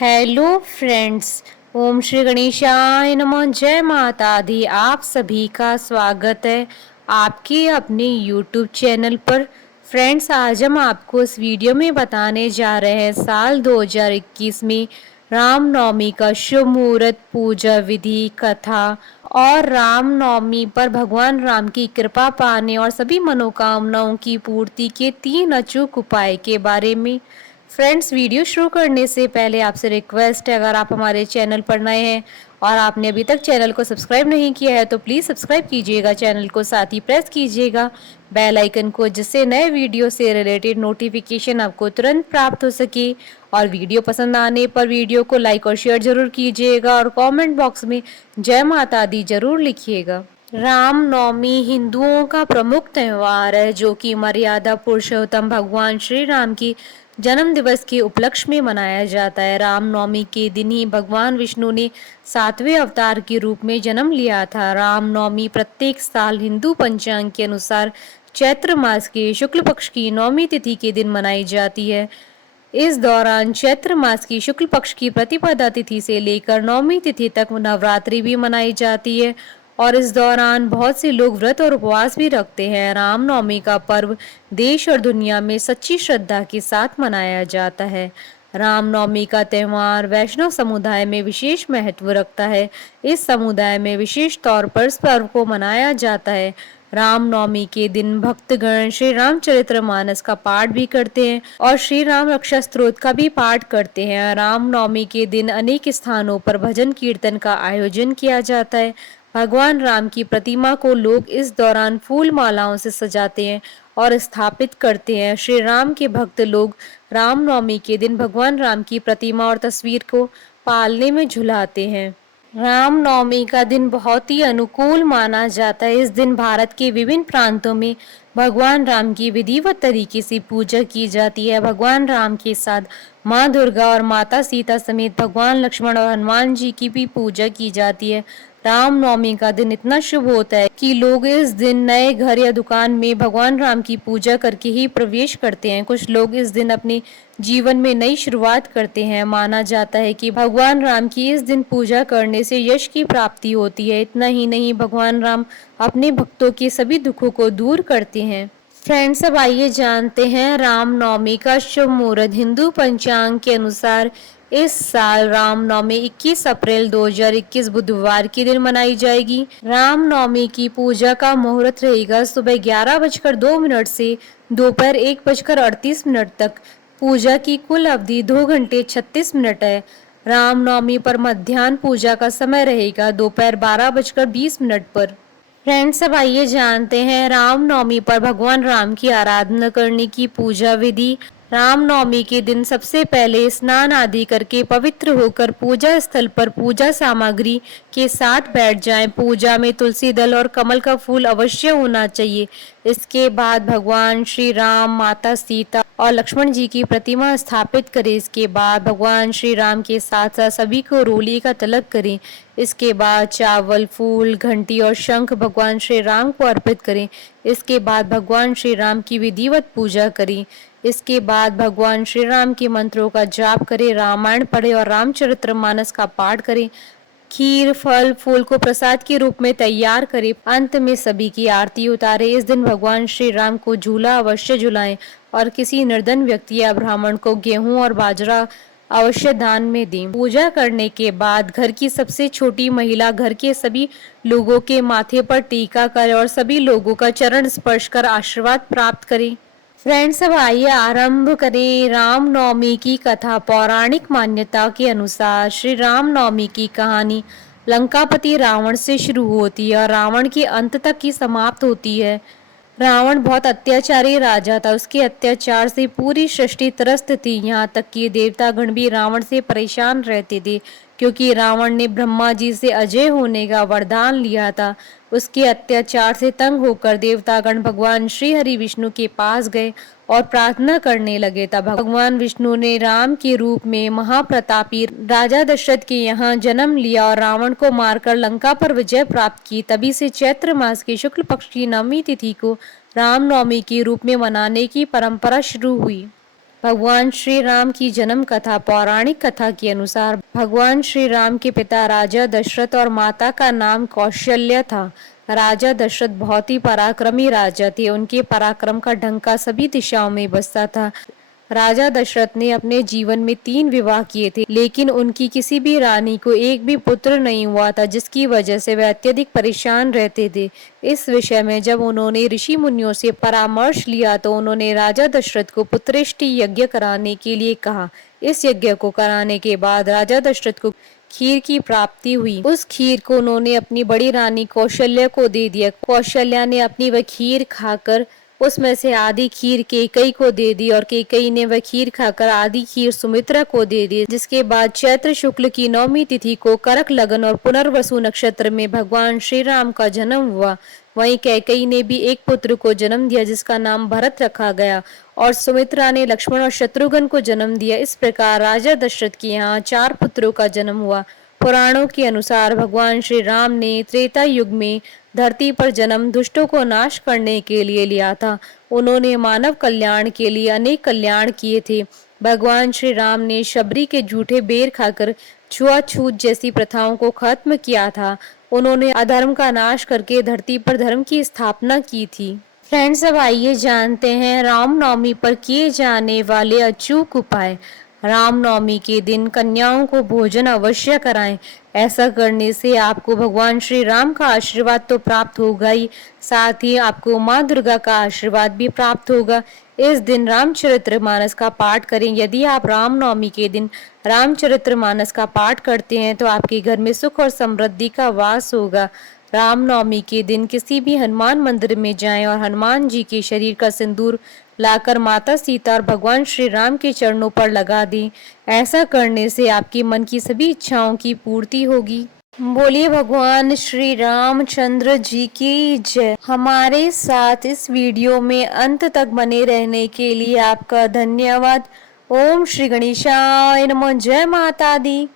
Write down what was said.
Hello friends. ओम श्री गणेशाय नमः। जय माता दी। आप सभी का स्वागत है आपके अपने यूट्यूब चैनल पर। फ्रेंड्स, आज हम आपको इस वीडियो में बताने जा रहे हैं साल 2021 में रामनवमी का शुभ मुहूर्त, पूजा विधि, कथा और रामनवमी पर भगवान राम की कृपा पाने और सभी मनोकामनाओं की पूर्ति के 3 अचूक उपाय के बारे में। फ्रेंड्स, वीडियो शुरू करने से पहले आपसे रिक्वेस्ट है, अगर आप हमारे चैनल पर नए हैं और आपने अभी तक चैनल को सब्सक्राइब नहीं किया है तो प्लीज़ सब्सक्राइब कीजिएगा चैनल को, साथ ही प्रेस कीजिएगा बेल आइकन को, जिससे नए वीडियो से रिलेटेड नोटिफिकेशन आपको तुरंत प्राप्त हो सके। और वीडियो पसंद आने पर वीडियो को लाइक और शेयर जरूर कीजिएगा और कमेंट बॉक्स में जय माता दी जरूर लिखिएगा। रामनवमी हिंदुओं का प्रमुख त्योहार है, जो कि मर्यादा पुरुषोत्तम भगवान श्री राम की जन्म दिवस के उपलक्ष्य में मनाया जाता है। रामनवमी के दिन ही भगवान विष्णु ने 7वें अवतार के रूप में जन्म लिया था। रामनवमी प्रत्येक साल हिंदू पंचांग के अनुसार चैत्र मास के शुक्ल पक्ष की नौमी तिथि के दिन मनाई जाती है। इस दौरान चैत्र मास की शुक्ल पक्ष की प्रतिपदा तिथि से लेकर नौमी तिथि तक नवरात्रि भी मनाई जाती है और इस दौरान बहुत से लोग व्रत और उपवास भी रखते हैं। रामनवमी का पर्व देश और दुनिया में सच्ची श्रद्धा के साथ मनाया जाता है। रामनवमी का त्यौहार वैष्णव समुदाय में विशेष महत्व रखता है। इस समुदाय में विशेष तौर पर इस पर्व को मनाया जाता है। रामनवमी के दिन भक्तगण श्री रामचरितमानस का पाठ भी करते हैं और श्री राम रक्षा स्तोत्र का भी पाठ करते हैं। रामनवमी के दिन अनेक स्थानों पर भजन कीर्तन का आयोजन किया जाता है। भगवान राम की प्रतिमा को लोग इस दौरान फूल मालाओं से सजाते हैं और स्थापित करते हैं। श्री राम के भक्त लोग रामनवमी के दिन भगवान राम की प्रतिमा और तस्वीर को पालने में झुलाते हैं। रामनवमी का दिन बहुत ही अनुकूल माना जाता है। इस दिन भारत के विभिन्न प्रांतों में भगवान राम की विधिवत तरीके से पूजा की जाती है। भगवान राम के साथ माँ दुर्गा और माता सीता समेत भगवान लक्ष्मण और हनुमान जी की भी पूजा की जाती है। रामनवमी का दिन इतना शुभ होता है कि लोग इस दिन नए घर या दुकान में भगवान राम की पूजा करके ही प्रवेश करते हैं। कुछ लोग इस दिन अपने जीवन में नई शुरुआत करते हैं। माना जाता है कि भगवान राम की इस दिन पूजा करने से यश की प्राप्ति होती है। इतना ही नहीं, भगवान राम अपने भक्तों के सभी दुखों को दूर करते हैं। फ्रेंड्स, अब आइए जानते हैं रामनवमी का शुभ मुहूर्त। हिंदू पंचांग के अनुसार इस साल रामनवमी 21 अप्रैल 2021 बुधवार के दिन मनाई जाएगी। रामनवमी की पूजा का मुहूर्त रहेगा सुबह 11:02 से दोपहर 1:38 तक। पूजा की कुल अवधि 2 घंटे 36 मिनट है। रामनवमी पर मध्याह्न पूजा का समय रहेगा दोपहर 12:20 पर। फ्रेंड्स, अब आइए जानते हैं रामनवमी पर भगवान राम की आराधना करने की पूजा विधि। रामनवमी के दिन सबसे पहले स्नान आदि करके पवित्र होकर पूजा स्थल पर पूजा सामग्री के साथ बैठ जाएं। पूजा में तुलसी दल और कमल का फूल अवश्य होना चाहिए। इसके बाद भगवान श्री राम, माता सीता और लक्ष्मण जी की प्रतिमा स्थापित करें। इसके बाद भगवान श्री राम के साथ साथ सभी को रोली का तिलक करें। इसके बाद चावल, फूल, घंटी और शंख भगवान श्री राम को अर्पित करें। इसके बाद भगवान श्री राम की विधिवत पूजा करें। इसके बाद भगवान श्री राम के मंत्रों का जाप करें, रामायण पढ़े और रामचरितमानस का पाठ करें। खीर, फल, फूल को प्रसाद के रूप में तैयार करें। अंत में सभी की आरती उतारे। इस दिन भगवान श्री राम को झूला अवश्य झुलाएं और किसी निर्धन व्यक्ति या ब्राह्मण को गेहूं और बाजरा अवश्य दान में दें। पूजा करने के बाद घर की सबसे छोटी महिला घर के सभी लोगों के माथे पर टीका करे और सभी लोगों का चरण स्पर्श कर आशीर्वाद प्राप्त करें। फ्रेंड्स, अब आइए आरंभ करें रामनवमी की कथा। पौराणिक मान्यता के अनुसार श्री रामनवमी की कहानी लंकापति रावण से शुरू होती है और रावण के अंत तक की समाप्त होती है। रावण बहुत अत्याचारी राजा था। उसके अत्याचार से पूरी सृष्टि त्रस्त थी। यहाँ तक कि देवतागण भी रावण से परेशान रहते थे, क्योंकि रावण ने ब्रह्मा जी से अजय होने का वरदान लिया था। उसके अत्याचार से तंग होकर देवतागण भगवान श्री हरि विष्णु के पास गए और प्रार्थना करने लगे। तब भगवान विष्णु ने राम के रूप में महाप्रतापी राजा दशरथ के यहाँ जन्म लिया और रावण को मारकर लंका पर विजय प्राप्त की। तभी से चैत्र मास की शुक्ल पक्ष की नवमी तिथि को रामनवमी के रूप में मनाने की परंपरा शुरू हुई। भगवान श्री राम की जन्म कथा। पौराणिक कथा के अनुसार भगवान श्री राम के पिता राजा दशरथ और माता का नाम कौशल्या था। राजा दशरथ बहुत ही पराक्रमी राजा थे। उनके पराक्रम का डंका सभी दिशाओं में बजता था। राजा दशरथ ने अपने जीवन में 3 विवाह किए थे, लेकिन उनकी किसी भी रानी को एक भी पुत्र नहीं हुआ था, जिसकी वजह से वे अत्यधिक परेशान रहते थे। इस विषय में जब उन्होंने ऋषि मुनियों से परामर्श लिया तो उन्होंने राजा दशरथ को पुत्रेष्टि यज्ञ कराने के लिए कहा। इस यज्ञ को कराने के बाद राजा दशरथ को खीर की प्राप्ति हुई। उस खीर को उन्होंने अपनी बड़ी रानी कौशल्या को दे दिया। कौशल्या ने अपनी वह खीर खाकर उसमें से आधी खीर कैकेयी को दे दी और कैकेयी ने वह खीर खाकर आधी खीर सुमित्रा को दे दी। जिसके बाद चैत्र शुक्ल की 9वीं तिथि को करक लगन और पुनर्वसु नक्षत्र में भगवान श्री राम का जन्म हुआ। वहीं कैकेयी ने भी एक पुत्र को जन्म दिया, जिसका नाम भरत रखा गया, और सुमित्रा ने लक्ष्मण और शत्रुघ्न को जन्म दिया। इस प्रकार राजा दशरथ के यहाँ 4 पुत्रों का जन्म हुआ। पुराणों के अनुसार भगवान श्री राम ने त्रेता युग में धरती पर जन्म दुष्टों को नाश करने के लिए लिया था। उन्होंने मानव कल्याण के लिए अनेक कल्याण किए थे। भगवान श्री राम ने शबरी के जूठे बेर खाकर छुआछूत जैसी प्रथाओं को खत्म किया था। उन्होंने अधर्म का नाश करके धरती पर धर्म की स्थापना की थी। फ्रेंड्स, अब आइए जानते हैं रामनवमी पर किए जाने वाले अचूक उपाय। रामनवमी के दिन कन्याओं को भोजन अवश्य कराएं। ऐसा करने से आपको भगवान श्री राम का आशीर्वाद तो प्राप्त होगा ही, साथ ही आपको माँ दुर्गा का आशीर्वाद भी प्राप्त होगा। इस दिन रामचरितमानस का पाठ करें। यदि आप रामनवमी के दिन रामचरितमानस का पाठ करते हैं तो आपके घर में सुख और समृद्धि का वास होगा। रामनवमी के दिन किसी भी हनुमान मंदिर में जाएं और हनुमान जी के शरीर का सिंदूर लाकर माता सीता और भगवान श्री राम के चरणों पर लगा दें। ऐसा करने से आपके मन की सभी इच्छाओं की पूर्ति होगी। बोलिए भगवान श्री रामचंद्र जी की जय। हमारे साथ इस वीडियो में अंत तक बने रहने के लिए आपका धन्यवाद। ओम श्री गणेशाय नमः। जय माता दी।